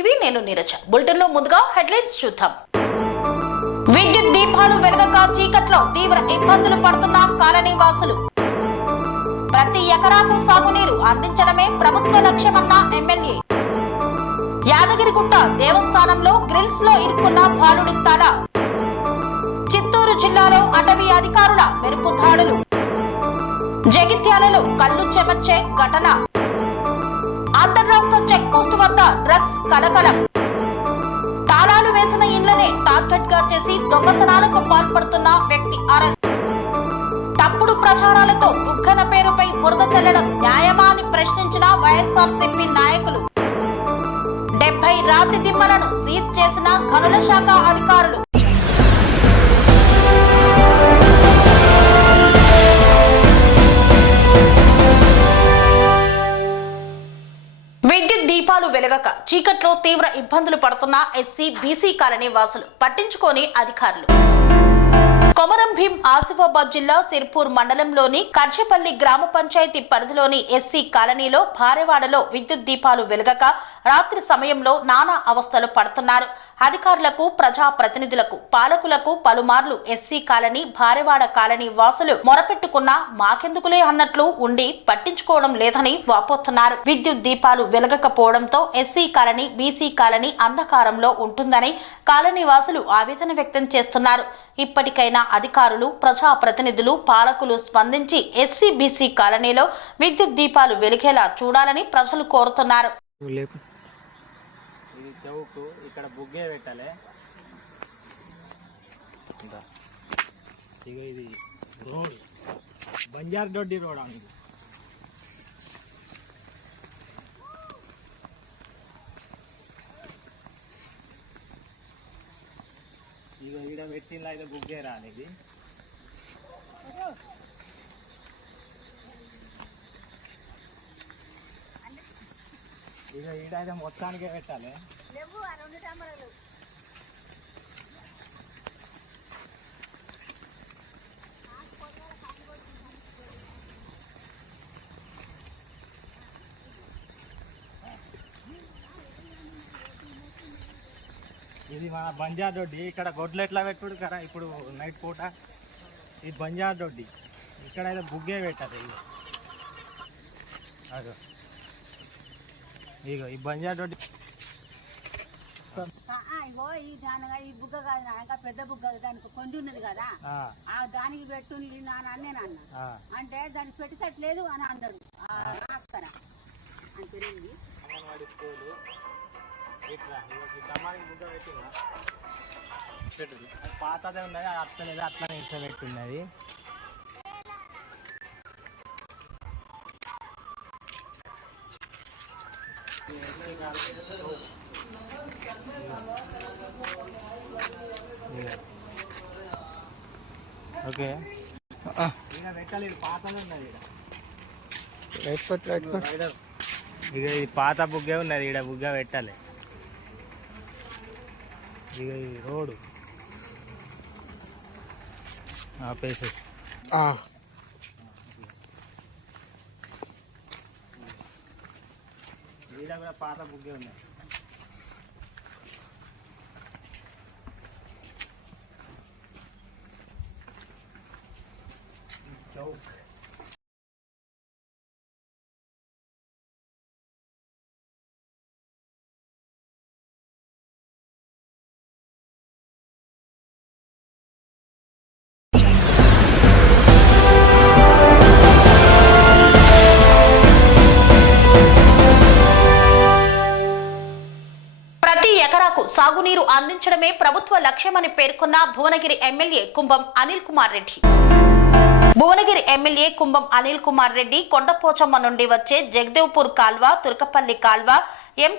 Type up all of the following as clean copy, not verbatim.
TV నేను Neeraja. Bulletin లో ముందుగా హెడ్లైన్స్ చూద్దాం. విద్యుత్ దీపాలు వెలగక చీకట్లో తీవ్ర ఇబ్బందులు పడుతున్న కాలనీ వాసులు. ప్రతి ఎకరాకు సాగునీరు అందించడమే ప్రభుత్వ లక్ష్యమన్న ఎమ్మెల్యే. యాదగిరిగుట్ట దేవస్థానంలో గ్రిల్స్ లో ఇరుక్కున్న బాలుడి తల. చిత్తూరు జిల్లాలో అటవీ అధికారుల మెరుపు దాడులు. జగిత్యాలలో కళ్లు చెమర్చే ఘటన. అంతర్రాష్ట్ర చెక్ పోస్ట్ వద్ద డ్రగ్స్ కలకలం. తాళాలు వేసిన ఇళ్లనే టార్గెట్ గా చేసి దొంగతనాలకు పాల్పడుతున్న వ్యక్తి అరెస్ట్. తప్పుడు ప్రచారాలతో దుగ్గన పేరుపై బురద చల్లడం న్యాయమా అని ప్రశ్నించిన వైఎస్ఆర్సీపీ నాయకులు. 70 రాతి దిమ్మలను సీజ్ చేసిన గనుల శాఖ అధికారులు. విద్యుత్ దీపాలు వెలగక చీకట్లో తీవ్ర ఇబ్బందులు పడుతున్న ఎస్సీ బీసీ కాలనీ వాసులు పట్టించుకోని అధికారులు. కొమరం భీం ఆసిఫాబాద్ జిల్లా సిర్పూర్ మండలంలోని కర్జపల్లి గ్రామ పంచాయతీ పరిధిలోని ఎస్సీ కాలనీలో భారేవాడలో విద్యుత్ దీపాలు వెలగక రాత్రి సమయంలో నానా అవస్థలు పడుతున్నారు. అధికారులకు, ప్రజా ప్రతినిధులకు, పాలకులకు పలుమార్లు ఎస్సీ కాలనీ, భారేవాడ కాలనీ వాసులు మొరపెట్టుకున్నా మాకెందుకులే అన్నట్లు ఉండి పట్టించుకోవడం లేదని వాపోతున్నారు. విద్యుత్ దీపాలు వెలగకపోవడంతో ఎస్సీ కాలనీ, బీసీ కాలనీ అంధకారంలో ఉంటుందని కాలనీ వాసులు ఆవేదన వ్యక్తం చేస్తున్నారు. ఇప్పటికైనా అధికారులు, ప్రజా ప్రతినిధులు, పాలకులు స్పందించి ఎస్సీ బీసీ కాలనీలో విద్యుత్ దీపాలు వెలిగేలా చూడాలని ప్రజలు కోరుతున్నారు. చౌకు ఇక్కడ బుగ్గే పెట్టాలి. ఇక ఇది రోడ్ బంజార్ దొడ్డి రోడ్ అని ఇక ఈడ పెట్టింది అయితే బుగ్గే రానిది. ఇక ఈడైతే మొత్తానికే పెట్టాలి. ఇది మన బంజార్ దొడ్డి. ఇక్కడ గొడ్లు ఎట్లా పెట్టుడు కదా ఇప్పుడు నైట్ పూట. ఇది బంజార్ దొడ్డి. ఇక్కడైతే బుగ్గే పెట్టాలి. అదో ఇగో ఈ బంజార్ దొడ్డి. ఇగో ఈ బుగ్గ కాదు, ఇంకా పెద్ద బుగ్గ దానికి కొండి ఉన్నది కదా, దానికి పెట్టు నాన్న అంటే దానికి పెట్టేటట్లేదు అని అన్నారు. అంగన్వాడీ స్కూలు పాతదే ఉన్నది, అది అట్లలేదు, అట్లనే ఇట్లా పెట్టున్నది. ఓకే పెట్టాలి. పాతనే ఉన్నది ఇక ఇది పాత బుగ్గే ఉన్నది. ఈడ బుగ్గ పెట్టాలి. ఇక ఈ రోడ్డు ఆపేసి ఈడ కూడా పాత బుగ్గే ఉన్నది. చౌక్ సాగునీరు అందించడమే ప్రభుత్వ లక్ష్యమని పేర్కొన్న భువనగిరి ఎమ్మెల్యే కుంభం అనిల్ కుమార్ రెడ్డి. భువనగిరి ఎమ్మెల్యే కుంభం అనిల్ కుమార్ రెడ్డి కొండపోచమ్మ నుండి వచ్చే జగదేవ్పూర్ కాల్వ, తుర్కపల్లి కాల్వ,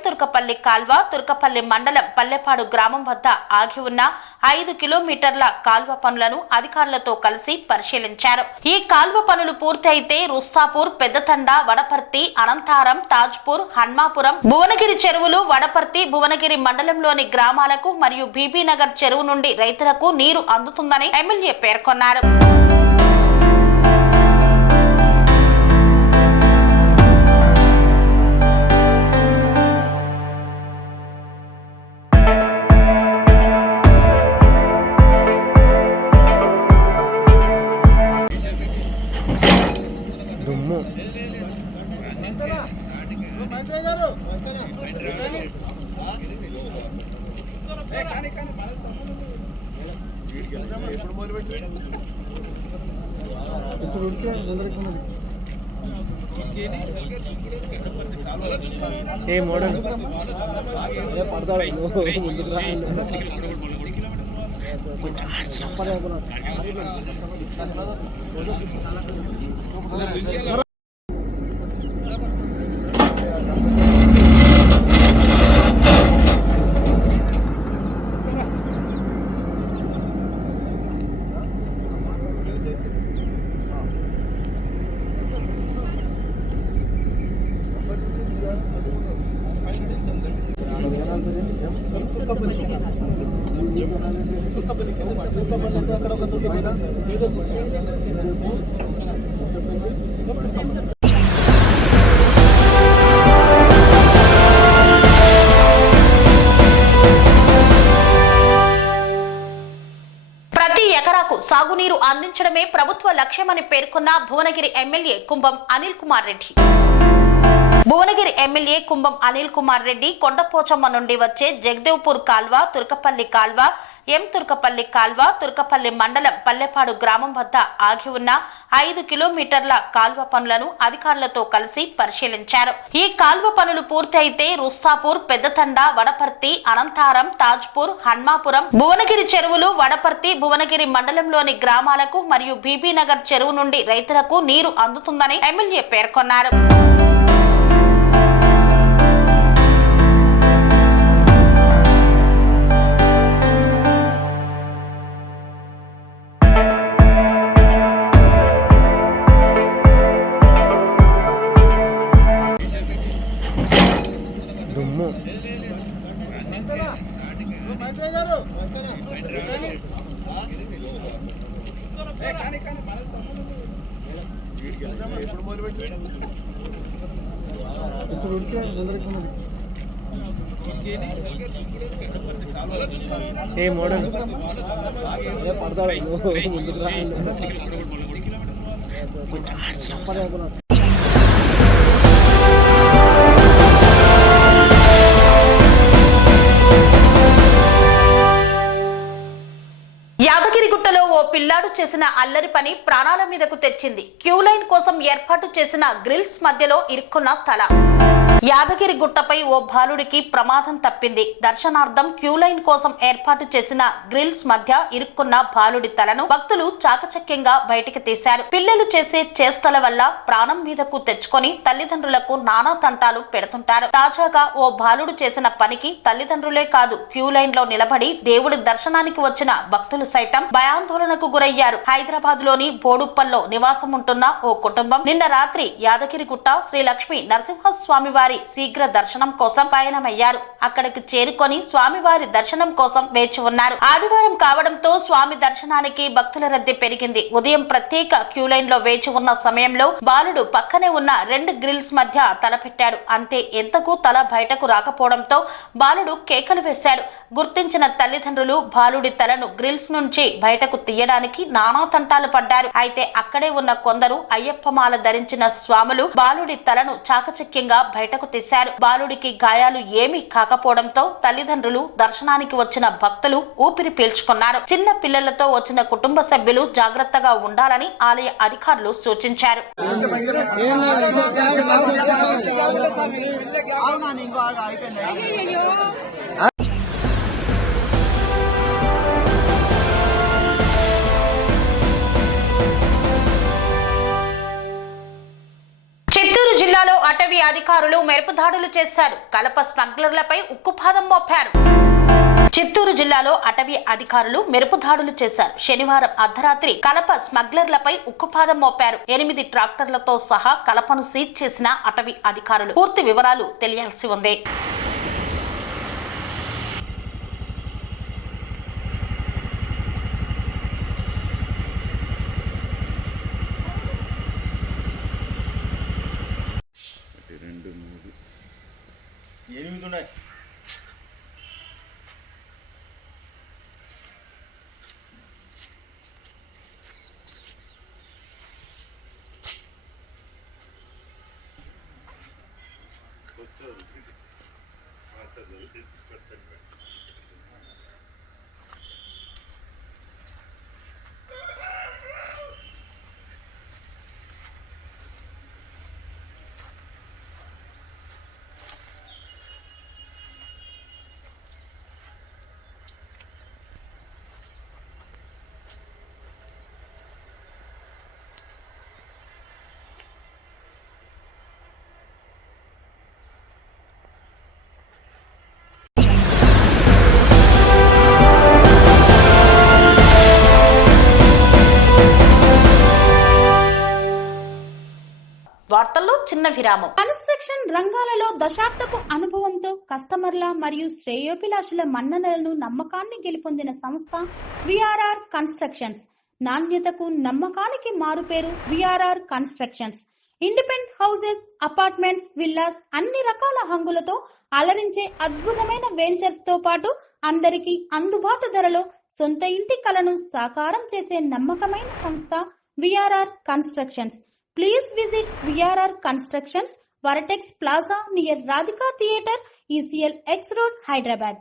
తుర్కపల్లి కాల్వ, తుర్కపల్లి మండలం పల్లెపాడు గ్రామం వద్ద ఆగి ఉన్న 5 కిలోమీటర్ల కాల్వ పనులను అధికారులతో కలిసి పరిశీలించారు. ఈ కాల్వ పనులు పూర్తి అయితే రుస్తాపూర్, పెద్దతండ, వడపర్తి, అనంతారం, తాజ్పూర్, హన్మాపురం, భువనగిరి చెరువులు, వడపర్తి, భువనగిరి మండలంలోని గ్రామాలకు మరియు బీబీనగర్ చెరువు నుండి రైతులకు నీరు అందుతుందని ఎమ్మెల్యే పేర్కొన్నారు. ఏ మోడల్ ప్రతి ఎకరాకు సాగునీరు అందించడమే ప్రభుత్వ లక్ష్యమని పేర్కొన్న భువనగిరి ఎమ్మెల్యే కుంభం అనిల్ కుమార్ రెడ్డి. భువనగిరి ఎమ్మెల్యే కుంభం అనిల్ కుమార్ రెడ్డి కొండపోచమ్మ నుండి వచ్చే జగదేవ్పూర్ కాల్వ, తుర్కపల్లి కాల్వ, తుర్కపల్లి కాల్వ, తుర్కపల్లి మండలం పల్లెపాడు గ్రామం వద్ద ఆగి ఉన్న 5 కిలోమీటర్ల కాల్వ పనులను అధికారులతో కలిసి పరిశీలించారు. ఈ కాల్వ పనులు పూర్తి అయితే రుస్తాపూర్, పెద్దతండ, వడపర్తి, అనంతారం, తాజ్పూర్, హన్మాపురం, భువనగిరి చెరువులు, వడపర్తి, భువనగిరి మండలంలోని గ్రామాలకు మరియు బీబీ నగర్ చెరువు నుండి రైతులకు నీరు అందుతుందని ఎమ్మెల్యే పేర్కొన్నారు. ఏ మోడల్ యాదగిరిగుట్టలో ఓ పిల్లాడు చేసిన అల్లరి పని ప్రాణాల మీదకు తెచ్చింది. క్యూ లైన్ కోసం ఏర్పాటు చేసిన గ్రిల్స్ మధ్యలో ఇరుక్కున్న తల. యాదగిరిగుట్టపై ఓ బాలుడికి ప్రమాదం తప్పింది. దర్శనార్థం క్యూ లైన్ కోసం ఏర్పాటు చేసిన గ్రిల్స్ మధ్య ఇరుక్కున్న బాలుడి తలను భక్తులు చాకచక్యంగా బయటికి తీశారు. పిల్లలు చేసే చేష్టల వల్ల ప్రాణం మీదకు తెచ్చుకొని తల్లిదండ్రులకు నానా తంటాలు పెడుతుంటారు. తాజాగా ఓ బాలుడు చేసిన పనికి తల్లిదండ్రులే కాదు, క్యూ లైన్ లో నిలబడి దేవుడి దర్శనానికి వచ్చిన భక్తులు సైతం భయాందోళనకు గురయ్యారు. హైదరాబాద్ లోని బోడుప్పల్లో నివాసం ఉంటున్న ఓ కుటుంబం నిన్న రాత్రి యాదగిరిగుట్ట శ్రీ లక్ష్మీ నరసింహస్వామి వారి శీఘ్ర దర్శనం కోసం పయనమయ్యారు. అక్కడికి చేరుకొని స్వామివారి దర్శనం కోసం వేచి ఉన్నారు. ఆదివారం కావడంతో స్వామి దర్శనానికి భక్తుల రద్దీ పెరిగింది. ఉదయం ప్రత్యేక క్యూ లైన్ లో వేచి ఉన్న సమయంలో బాలుడు పక్కనే ఉన్న 2 గ్రిల్స్ మధ్య తల పెట్టాడు. అంతే, ఎంతకు తల బయటకు రాకపోవడంతో బాలుడు కేకలు వేశాడు. గుర్తించిన తల్లిదండ్రులు బాలుడి తలను గ్రిల్స్ నుంచి బయటకు తీయడానికి నానా తంటాలు పడ్డారు. అయితే అక్కడే ఉన్న కొందరు అయ్యప్పమాల ధరించిన స్వాములు బాలుడి తలను చాకచక్యంగా బయటకు తీశారు. బాలుడికి గాయాలు ఏమీ కాకపోవడంతో తల్లిదండ్రులు, దర్శనానికి వచ్చిన భక్తులు ఊపిరి పీల్చుకున్నారు. చిన్న పిల్లలతో వచ్చిన కుటుంబ సభ్యులు జాగ్రత్తగా ఉండాలని ఆలయ అధికారులు సూచించారు. చిత్తూరు జిల్లాలో అటవీ అధికారులు మెరుపు దాడులు చేశారు. కలప స్మగ్లర్లపై ఉక్కుపాదం మోపారు. చిత్తూరు జిల్లాలో అటవీ అధికారులు మెరుపు దాడులు చేశారు. శనివారం అర్ధరాత్రి కలప స్మగ్లర్లపై ఉక్కుపాదం మోపారు. 8 ట్రాక్టర్లతో సహా కలపను సీజ్ చేసిన అటవీ అధికారులు. పూర్తి వివరాలు తెలియాల్సి ఉంది. వార్తల్లో చిన్న విరామం. కన్స్ట్రక్షన్ రంగాలలో దశాబ్దపు అనుభవంతో కస్టమర్ల మరియు శ్రేయోభిలాషుల మన్ననలను నమ్మకాన్ని గెలుపొందిన సంస్థ విఆర్ఆర్ కన్స్ట్రక్షన్స్. నాణ్యతకు నమ్మకానికి మారుపేరు VRR constructions. Independent houses, apartments, villas అన్ని రకాల హంగులతో అలరించే అద్భుతమైన వెంచర్స్ తో పాటు అందరికీ అందుబాటు ధరలో సొంత ఇంటి కలను సాకారం చేసే నమ్మకమైన సంస్థ VRR constructions. Please visit VRR constructions, Varatex Plaza near Radhika Theatre, ECL X Road, Hyderabad.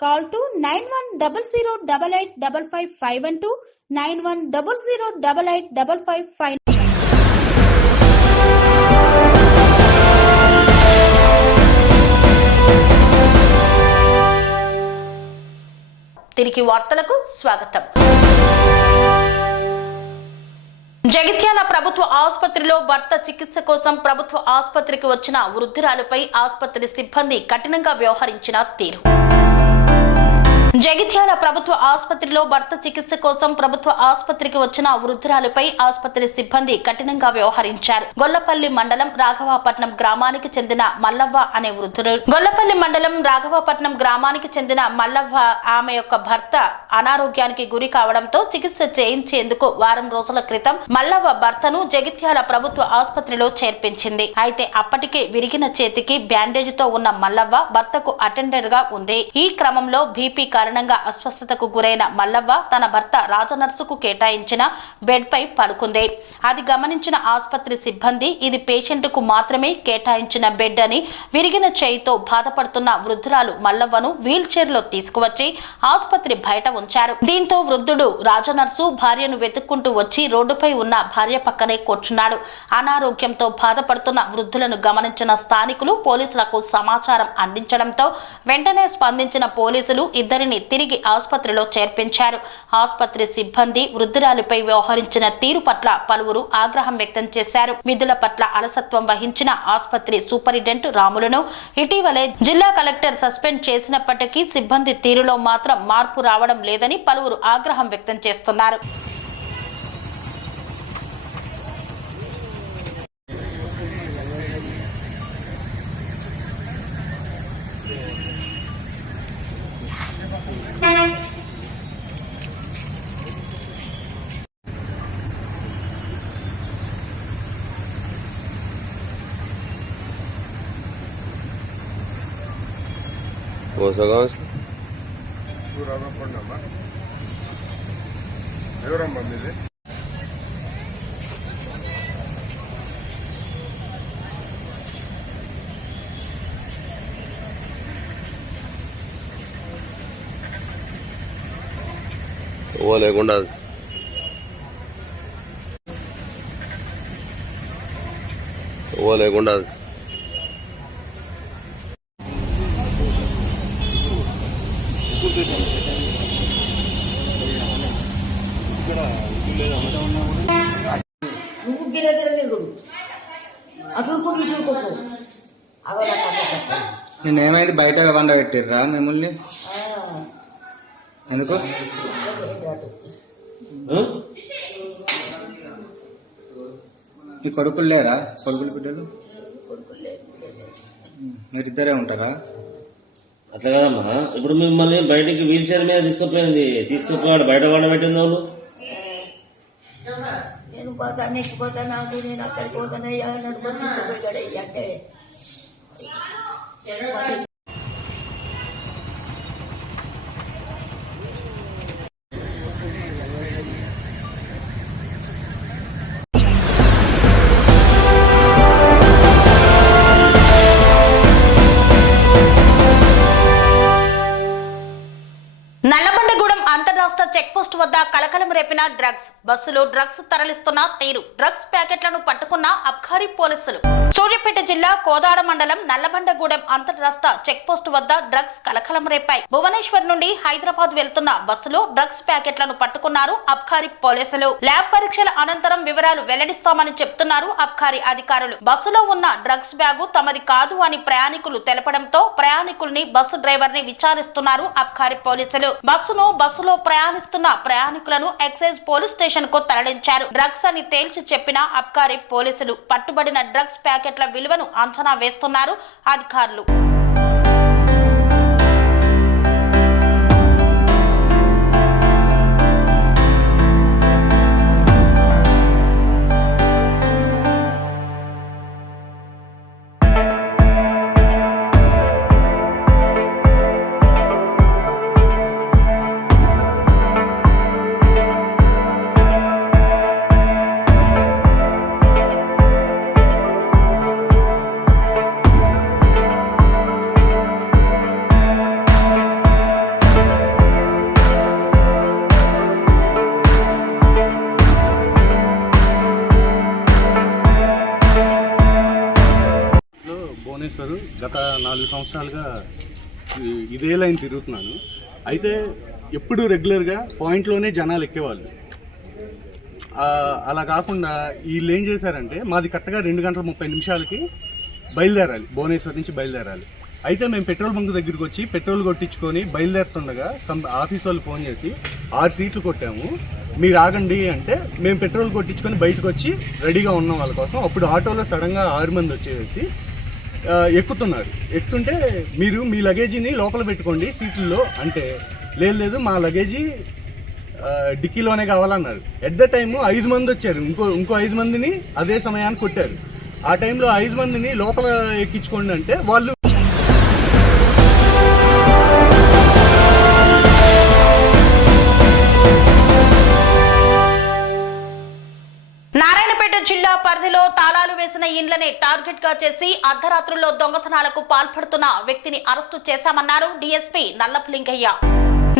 Call to 9100885552, 9100885559. తిరిగి వార్తలకు స్వాగతం. జగిత్యాల ప్రభుత్వ ఆసుపత్రిలో భర్త చికిత్స కోసం ప్రభుత్వ ఆసుపత్రికి వచ్చిన వృద్ధురాలుపై ఆసుపత్రి సిబ్బంది కఠినంగా వ్యవహరించిన తీరు. జగిత్యాల ప్రభుత్వ ఆసుపత్రిలో భర్త చికిత్స కోసం ప్రభుత్వ ఆసుపత్రికి వచ్చిన వృద్ధురాలుపై ఆసుపత్రి సిబ్బంది కఠినంగా వ్యవహరించారు. గొల్లపల్లి మండలం రాఘవాపట్నం గ్రామానికి చెందిన మల్లవ్వ అనే వృద్ధుడు. గొల్లపల్లి మండలం రాఘవాపట్నం గ్రామానికి చెందిన మల్లవ్వ ఆమె యొక్క భర్త అనారోగ్యానికి గురి కావడంతో చికిత్స చేయించేందుకు వారం రోజుల క్రితం మల్లవ్వ భర్తను జగిత్యాల ప్రభుత్వ ఆసుపత్రిలో చేర్పించింది. అయితే అప్పటికే విరిగిన చేతికి బ్యాండేజ్ తో ఉన్న మల్లవ్వ భర్తకు అటెండర్ గా ఉంది. ఈ క్రమంలో బీపీ కారణంగా అస్వస్థతకు గురైన మల్లవ్వ తన భర్త రాజనర్సుకు కేటాయించిన బెడ్ పై పడుకుంది. అది గమనించిన ఆసుపత్రి సిబ్బంది ఇది పేషెంట్ కు మాత్రమే కేటాయించిన బెడ్ అని విరిగిన చేయితో బాధపడుతున్న వృద్ధురాలు మల్లవ్వను వీల్ చైర్ లో తీసుకువచ్చి ఆసుపత్రి బయట ఉంచారు. దీంతో వృద్ధుడు రాజనర్సు భార్యను వెతుక్కుంటూ వచ్చి రోడ్డుపై ఉన్న భార్య పక్కనే కూర్చున్నాడు. అనారోగ్యంతో బాధపడుతున్న వృద్ధులను గమనించిన స్థానికులు పోలీసులకు సమాచారం అందించడంతో వెంటనే స్పందించిన పోలీసులు ఇద్దరిని తిరిగి ఆసుపత్రిలో చేర్పించారు. ఆసుపత్రి సిబ్బంది వృద్ధురాలిపై వ్యవహరించిన తీరు పట్ల పలువురు ఆగ్రహం వ్యక్తం చేశారు. విధుల పట్ల అలసత్వం వహించిన ఆసుపత్రి సూపరింటెండెంట్ రాములను ఇటీవలే జిల్లా కలెక్టర్ సస్పెండ్ చేసినప్పటికీ సిబ్బంది తీరులో మాత్రం మార్పు రావడం లేదని పలువురు ఆగ్రహం వ్యక్తం చేస్తున్నారు. ఎవరమ్మా మీది? वो लेకుండా నువ్వు గిరగిర తిరుగుడు అట్లు కొట్టు ఇట్లు కొట్టు నేనేమైంది బయట వండ పెట్టిర్రా మిమ్మల్ని ఎందుకు మీ కొడుకులు లేరా? కొడుకులు బిడ్డలు మీరిద్దరే ఉంటారా? అట్లా కదమ్మా, ఇప్పుడు మిమ్మల్ని బయటికి వీల్ చైర్ మీద తీసుకుపోయాడు బయట వండబెట్టింది వాళ్ళు. నేను పోతాను ఎక్కిపోతా నాకు నేను అక్కడికి పోతానయ్యా నడుపుపోయి అంటే నల్లబండగూడెం అంతర్రాష్ట్ర చెక్ పోస్ట్ వద్ద కలకలం రేపిన డ్రగ్స్. బస్సులో డ్రగ్స్ తరలిస్తున్న తీరు. డ్రగ్స్ ప్యాకెట్లను పట్టుకున్న అబ్కారీ పోలీసులు. సూర్యాపేట జిల్లా కోదాడ మండలం నల్లబండగూడెం అంతర్రాష్ట్ర చెక్ పోస్ట్ వద్ద డ్రగ్స్ కలకలం రేపాయి. భువనేశ్వర్ నుండి హైదరాబాద్ వెళ్తున్న బస్సులో డ్రగ్స్ ప్యాకెట్లను పట్టుకున్నారు అబ్కారీ పోలీసులు. ల్యాబ్ పరీక్షల అనంతరం వివరాలు వెల్లడిస్తామని చెప్తున్నారు అబ్కారీ అధికారులు. బస్సులో ఉన్న డ్రగ్స్ బ్యాగు తమది కాదు అని ప్రయాణికులు తెలపడంతో ప్రయాణికుల్ని బస్సు డ్రైవర్ ని విచారిస్తున్నారు అబ్కారీ పోలీసులు. బస్సులో ప్రయాణిస్తున్న ప్రయాణికులను ఎక్సైజ్ పోలీస్ స్టేషన్ స్టేషన్ కు తరలించారు. డ్రగ్స్ అని తేల్చి చెప్పిన అబ్కారీ పోలీసులు పట్టుబడిన డ్రగ్స్ ప్యాకెట్ల విలువను అంచనా వేస్తున్నారు అధికారులు. భువనేశ్వర్ గత 4 సంవత్సరాలుగా ఇదే లైన్ తిరుగుతున్నాను. అయితే ఎప్పుడు రెగ్యులర్గా పాయింట్లోనే జనాలు ఎక్కేవాళ్ళు. అలా కాకుండా వీళ్ళు ఏం చేశారంటే మాది కరెక్ట్గా 2:30 బయలుదేరాలి, భువనేశ్వర్ నుంచి బయలుదేరాలి. అయితే మేము పెట్రోల్ బంక్ దగ్గరికి వచ్చి పెట్రోల్ కొట్టించుకొని బయలుదేరుతుండగా ఆఫీస్ వాళ్ళు ఫోన్ చేసి 6 సీట్లు కొట్టాము, మీరు ఆగండి అంటే మేము పెట్రోల్ కొట్టించుకొని బయటకు వచ్చి రెడీగా ఉన్నాం వాళ్ళ కోసం. అప్పుడు ఆటోలో సడన్గా 6 మంది వచ్చేసి ఎక్కుతున్నారు. ఎక్కుతుంటే మీరు మీ లగేజీని లోపల పెట్టుకోండి సీట్లలో అంటే, లేదు మా లగేజీ డిక్కీలోనే కావాలన్నారు. ఎట్ ద టైము 5 మంది వచ్చారు, ఇంకో 5 మందిని అదే సమయానికి కొట్టారు. ఆ టైంలో 5 మందిని లోపల ఎక్కించుకోండి అంటే వాళ్ళు జిల్లా పరిధిలో తాళాలు వేసిన ఇండ్లనే టార్గెట్ గా చేసి అర్ధరాత్రుల్లో దొంగతనాలకు పాల్పడుతున్న వ్యక్తిని అరెస్టు చేశామన్నారు డీఎస్పీ నల్లపులింగయ్య.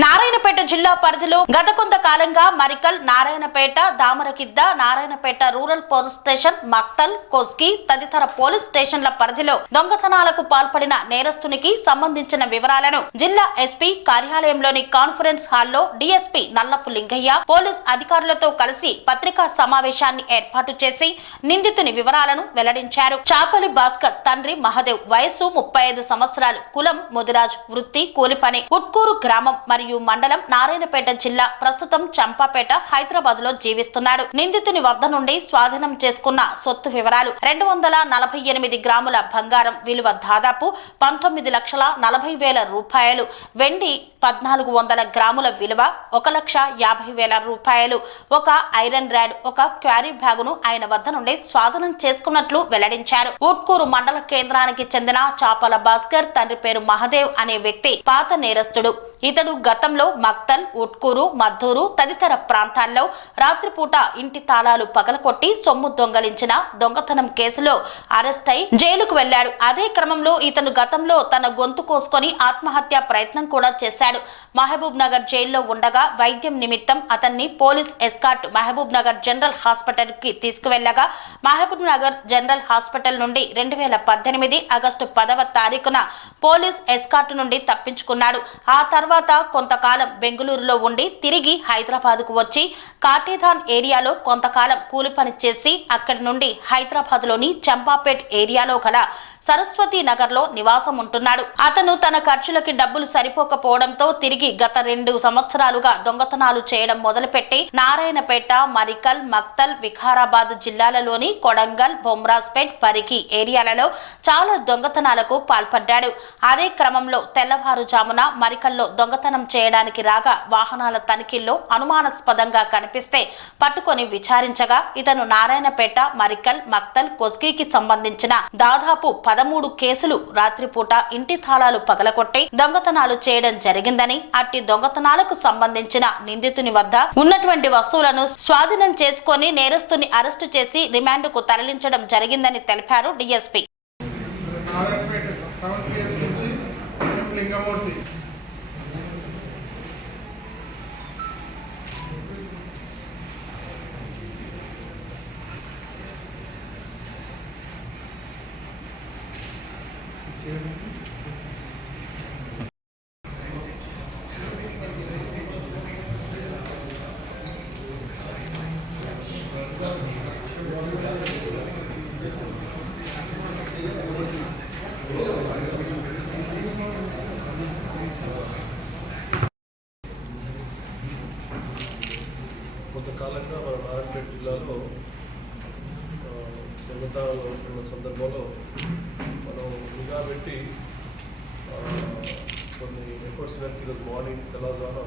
నారాయణపేట జిల్లా పరిధిలో గత కొంతకాలంగా Marikal, Narayanpet, Damaragidda, Narayanpet rural police station, Maktal, Kosgi తదితర పోలీస్ స్టేషన్ల పరిధిలో దొంగతనాలకు పాల్పడిన నేరస్తునికి సంబంధించిన వివరాలను జిల్లా ఎస్పీ కార్యాలయంలోని కాన్ఫరెన్స్ హాల్లో డీఎస్పీ నల్లపులింగయ్య పోలీస్ అధికారులతో కలిసి పత్రికా సమావేశాన్ని ఏర్పాటు చేసి నిందితుని వివరాలను వెల్లడించారు. చాపలి భాస్కర్ తండ్రి మహదేవ్, వయస్సు 35 సంవత్సరాలు, కులం ముదిరాజ్, వృత్తి కూలి పని, ఉట్కూరు గ్రామం మరియు మండలం, నారాయణపేట జిల్లా, ప్రస్తుతం చంపాపేట, హైదరాబాద్ లో జీవిస్తున్నాడు. నిందితుని వద్ద నుండి స్వాధీనం చేసుకున్న సొత్తు వివరాలు: 248 గ్రాముల బంగారం విలువ దాదాపు 19,40,000 రూపాయలు, వెండి 1400 గ్రాముల విలువ 1,50,000 రూపాయలు, ఒక ఐరన్ రాడ్, ఒక క్వారీ బ్యాగును ఆయన వద్ద నుండి స్వాధీనం చేసుకున్నట్లు వెల్లడించారు. ఊట్కూరు మండల కేంద్రానికి చెందిన చాపల భాస్కర్ తండ్రి పేరు మహదేవ్ అనే వ్యక్తి పాత నేరస్తుడు. ఇతడు గతంలో మక్తల్, ఉట్కూరు, మద్దూరు తదితర ప్రాంతాల్లో రాత్రిపూట ఇంటి తాళాలు పగలకొట్టి సొమ్ము దొంగలించిన దొంగతనం కేసులో అరెస్ట్ అయి జైలుకు వెళ్లాడు. అదే క్రమంలో ఇతను గతంలో తన గొంతు కోసుకొని ఆత్మహత్య ప్రయత్నం కూడా చేశాడు. మహబూబ్ నగర్ జైల్లో ఉండగా వైద్యం నిమిత్తం అతన్ని police escort Mahabubnagar general hospital కి తీసుకువెళ్లగా మహబూబ్ నగర్ జనరల్ హాస్పిటల్ నుండి 2018 ఆగస్టు 10వ తారీఖున పోలీస్ ఎస్కార్ట్ నుండి తప్పించుకున్నాడు. ఆ తర్వాత కొంతకాలం బెంగళూరులో ఉండి తిరిగి హైదరాబాద్ కు వచ్చి కాటేదాన్ ఏరియాలో కొంతకాలం కూలి పని చేసి అక్కడి నుండి హైదరాబాద్ లోని చంపాపేట్ ఏరియాలో గల సరస్వతి నగర్ లో నివాసం ఉంటున్నాడు. అతను తన ఖర్చులకి డబ్బులు సరిపోకపోవడంతో తిరిగి గత 2 సంవత్సరాలుగా దొంగతనాలు చేయడం మొదలుపెట్టి నారాయణపేట, మరికల్, మక్తల్, వికారాబాద్ జిల్లాలలోని కొడంగల్, బొమ్రాజ్పేట్, పరిగి ఏరియాలలో చాలా దొంగతనాలకు పాల్పడ్డాడు. అదే క్రమంలో తెల్లవారుజామున మరికల్లో దొంగతనం చేయడానికి రాగా వాహనాల తనిఖీల్లో అనుమానాస్పదంగా కనిపిస్తే పట్టుకొని విచారించగా ఇతను నారాయణపేట, మరికల్, మక్తల్, కొస్గికి సంబంధించిన దాదాపు 13 కేసులు రాత్రిపూట ఇంటి తాళాలు పగలకొట్టి దొంగతనాలు చేయడం జరిగిందని, అట్టి దొంగతనాలకు సంబంధించిన నిందితుని వద్ద ఉన్నటువంటి వస్తువులను స్వాధీనం చేసుకొని నేరస్తుని అరెస్టు చేసి రిమాండ్కు తరలించడం జరిగిందని తెలిపారు డీఎస్పీ. కొంతకాలంగా మన నారాయణపేట జిల్లాలో దొంగతనాలు ఉన్న సందర్భంలో మనం నిఘా పెట్టి కొన్ని ఎఫర్ట్స్ వెనక్కి ఈరోజు మార్నింగ్ తెల్లవారుజామున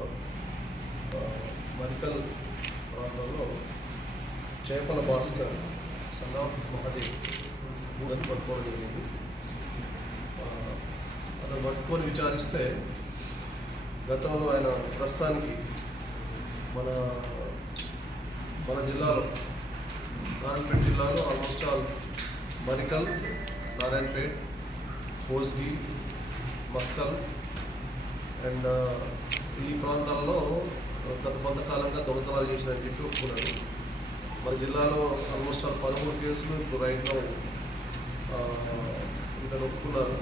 మరికల్ ప్రాంతంలో చేపల భాస్కర్ సన్నాఫ్ మహాదేవ్ ఊరని పట్టుకోవడం జరిగింది. అతను పట్టుకొని విచారిస్తే గతంలో ఆయన ప్రస్తుతానికి మన జిల్లాలో నారాయణపేట జిల్లాలో almost all Marikal, Narayanpet, Kosgi, Makkal and ఈ ప్రాంతాల్లో గత కొంతకాలంగా దొంగతనాలు చేసిన చెప్పి ఒప్పుకున్నాడు. మన జిల్లాలో ఆల్మోస్ట్ ఆల్ 13 కేసులు ఇప్పుడు రైట్లో ఇతను ఒప్పుకున్నారు.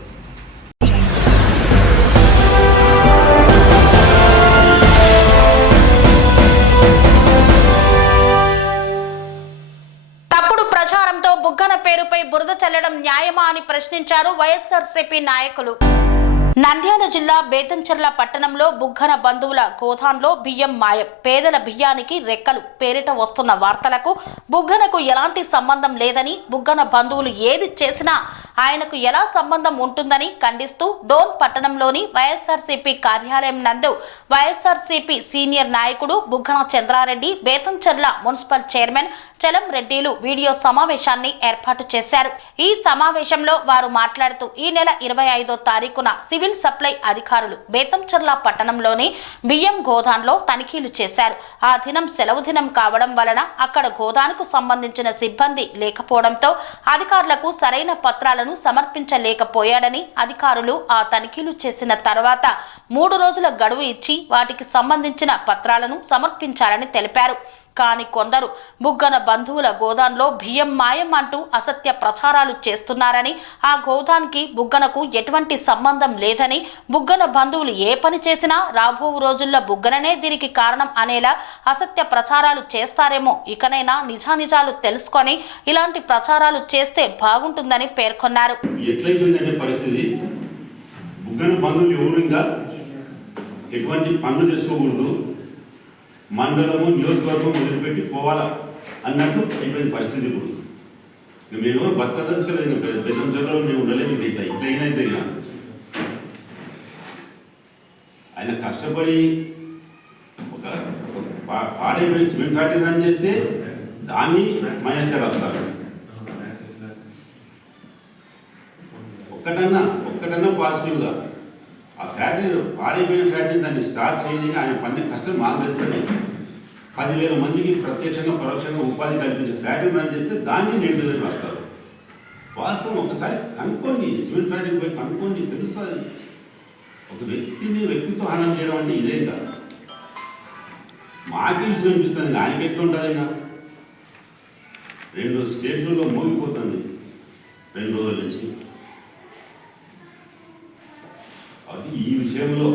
బుగ్గన పేరుపై బురద చల్లడం న్యాయమా అని ప్రశ్నించారు వైఎస్ఆర్సీపీ నాయకులు. నంద్యాల జిల్లా బేతంచెర్ల పట్టణంలో బుగ్గన బంధువుల గోదాంలో బియ్యం మాయం. పేదల బియ్యానికి రెక్కలు పేరిట వస్తున్న వార్తలకు బుగ్గనకు ఎలాంటి సంబంధం లేదని, బుగ్గన బంధువులు ఏది చేసినా ఆయనకు ఎలా సంబంధం ఉంటుందని ఖండిస్తూ డోన్ పట్టణంలోని వైఎస్ఆర్సీపీ కార్యాలయం నందు వైఎస్ఆర్సీపీ సీనియర్ నాయకుడు బుగ్గన చంద్రారెడ్డి, బేతంచెర్ల మున్సిపల్ చైర్మన్ చలం రెడ్డిలు వీడియో సమావేశాన్ని ఏర్పాటు చేశారు. ఈ సమావేశంలో వారు మాట్లాడుతూ ఈ నెల 25వ తారీఖున సివిల్ సప్లై అధికారులు బేతంచెర్ల పట్టణంలోని బియ్యం గోదాంలో తనిఖీలు చేశారు. ఆ దినం సెలవు దినం కావడం వలన అక్కడ గోదానికి సంబంధించిన సిబ్బంది లేకపోవడంతో అధికారులకు సరైన పత్రాలను సమర్పించలేకపోయాడని, అధికారులు ఆ తనిఖీలు చేసిన తర్వాత 3 రోజుల గడువు ఇచ్చి వాటికి సంబంధించిన పత్రాలను సమర్పించాలని తెలిపారు. కానీ కొందరు బుగ్గన బంధువుల గోదాంలో బియ్యం మాయం అంటూ అసత్య ప్రచారాలు చేస్తున్నారని, ఆ గోదానికి బుగ్గనకు ఎటువంటి సంబంధం లేదని, బుగ్గన బంధువులు ఏ పని చేసినా రాబో రోజుల్లో బుగ్గననే దీనికి కారణం అనేలా అసత్య ప్రచారాలు చేస్తారేమో. ఇకనైనా నిజానిజాలు తెలుసుకొని ఇలాంటి ప్రచారాలు చేస్తే బాగుంటుందని పేర్కొన్నారు. ఎటువంటి పనులు చేసుకోకూడదు, మండలము నియోజకవర్గం వదిలిపెట్టి పోవాలా అన్నట్టు అయిపోయింది పరిస్థితి. ఇప్పుడు మేము బతకదలుచుకోలేదు, బెదంచెర్లలో మేము ఉండలేము. ఇట్లా ఇట్లయినైతే ఆయన కష్టపడి ఒక పాడైపోయి సిమెంట్ ఫ్యాక్టరీ రన్ చేస్తే దాన్ని మైనస్ రాస్తారు. ఒక్కటన్నా పాజిటివ్గా ఆ ఫ్యాక్టరీ పాడైపోయిన ఫ్యాక్టరీ దాన్ని స్టార్ట్ చేయడానికి ఆయన పని కష్టం మాకు తెలుసని 10,000 మందికి ప్రత్యక్షంగా పరోక్షంగా ఉపాధి కల్పించే ఫ్యాక్టరీ రన్ చేస్తే దాన్ని నెగిటివ్గా రాస్తారు. వాస్తవం ఒకసారి కనుక్కోండి, సిమెంట్ ఫ్యాక్టరీకి పోయి కనుక్కోండి, తెలుస్తుంది. ఒక వ్యక్తితో హనం చేయడం అంటే ఇదే కాదు. మాకు తెలిసి అనిపిస్తుంది, ఆయనకి ఎట్లా ఉంటుంది. ఇంకా 2 స్టేట్లలో మోగిపోతుంది 2 రోజుల నుంచి. అది ఈ విషయంలో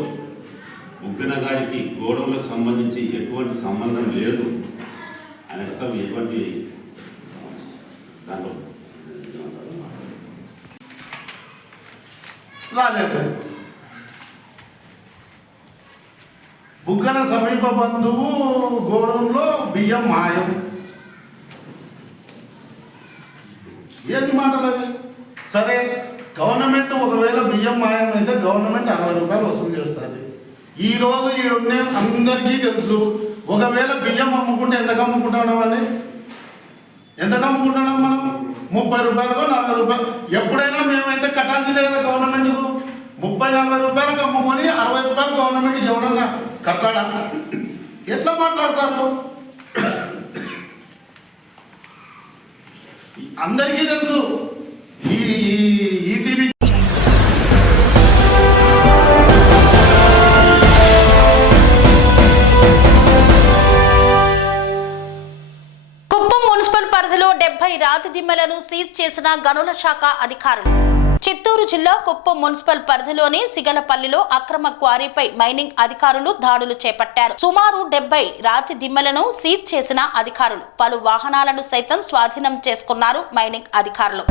బుగ్గన గారికి గోడౌన్లకు సంబంధించి ఎటువంటి సంబంధం లేదు. ఆయన అసలు ఎటువంటి దాంట్లో రాలేదు. బుగ్గన సమీప బంధువు గోడౌన్లో బియ్యం మాయం. ఏంటి మాటలు అవి? సరే, గవర్నమెంట్ ఒకవేళ బియ్యం మాయం అయితే గవర్నమెంట్ 60 రూపాయలు వసూలు చేస్తుంది. ఈరోజు ఈడున్నే అందరికీ తెలుసు. ఒకవేళ బియ్యం అమ్ముకుంటే ఎంతకు అమ్ముకుంటున్నాం అని, ఎంతకు అమ్ముకుంటున్నాం మనం? 30 రూపాయలకు 40 రూపాయలు. ఎప్పుడైనా మేమైతే కట్టాల్సిందే కదా గవర్నమెంట్కు. 30-40 రూపాయలకు అమ్ముకొని 60 రూపాయలు గవర్నమెంట్కి ఎవడన్నా కట్టాడా? ఎట్లా మాట్లాడతారు? అందరికీ తెలుసు. ఈటీవీ కుప్పం మున్సిపల్ పరిధిలో 70 రాతి దిమ్మెలను సీజ్ చేసిన గనుల శాఖ అధికారులు. చిత్తూరు జిల్లా కుప్పం మున్సిపల్ పరిధిలోని సిగలపల్లిలో అక్రమ క్వారీపై మైనింగ్ అధికారులు దాడులు చేపట్టారు. సుమారు 70 రాతి దిమ్మెలను సీజ్ చేసిన అధికారులు పలు వాహనాలను సైతం స్వాధీనం చేసుకున్నారు మైనింగ్ అధికారులు.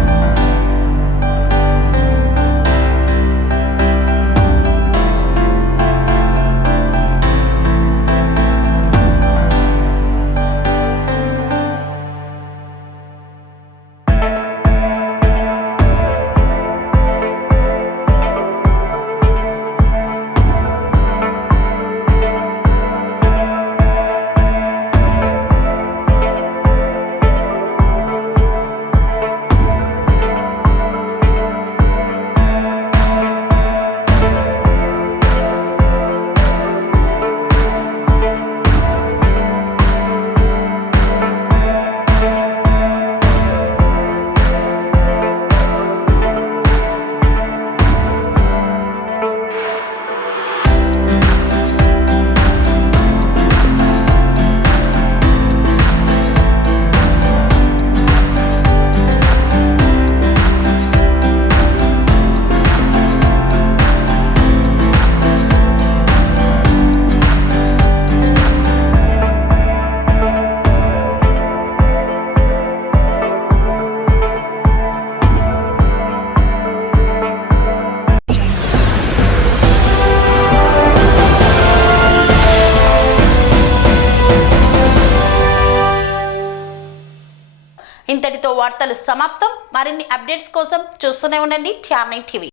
ఇంతటితో వార్తలు సమాప్తం. మరిన్ని అప్డేట్స్ కోసం చూస్తూనే ఉండండి TR9 TV.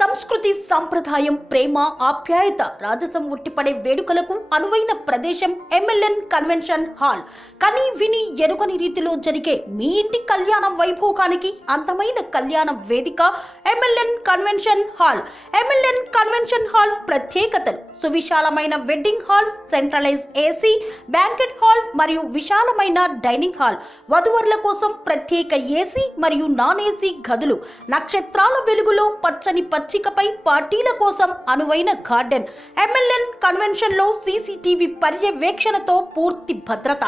సంస్కృతి, సంప్రదాయం, ప్రేమ, ఆప్యాయత, రాజసం ఉట్టిపడే వేడుకలకు అనువైన ప్రదేశం MLN కన్వెన్షన్ హాల్. కని విని ఎరుగని రీతిలో జరిగే మీ ఇంటి కళ్యాణ వైభోగానికి అందమైన కళ్యాణ వేదిక MLN convention hall. MLN convention hall ప్రత్యేకతలు: సువిశాలమైన wedding halls, centralized AC, banquet hall మరియు విశాలమైన డైనింగ్ హాల్. వధువరుల కోసం ప్రత్యేక AC మరియు నాన్ AC గదులు. నక్షత్రాల వెలుగులో పచ్చని పచ్చికపై పార్టీల కోసం అనువైన గార్డెన్. MLN కన్వెన్షన్ లో CCTV పర్యవేక్షణతో పూర్తి భద్రత.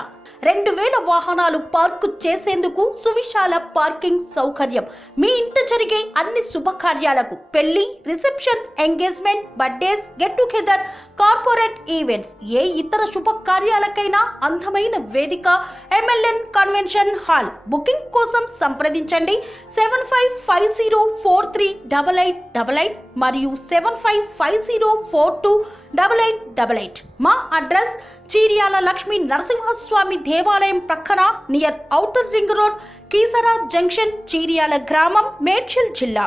2000 వాహనాలు పార్కు చేసేందుకు సువిశాల పార్కింగ్ సౌకర్యం. మీ ఇంట జరిగే అన్ని శుభకార్యాలకు, పెళ్లి, reception, engagement, birthdays, get together, corporate events, ఏ ఇతర శుభకార్యాలకైనా అందమైన వేదిక MLN కన్వెన్షన్ హాల్. బుకింగ్ కోసం సంప్రదించండి 7550438888 మరియు 7550428888. మా అడ్రస్ చీర్యాల లక్ష్మీ నరసింహస్వామి దేవాలయం ప్రక్కన, near outer ring road, Keesara junction, Cheeryal గ్రామం, మేడ్చల్ జిల్లా.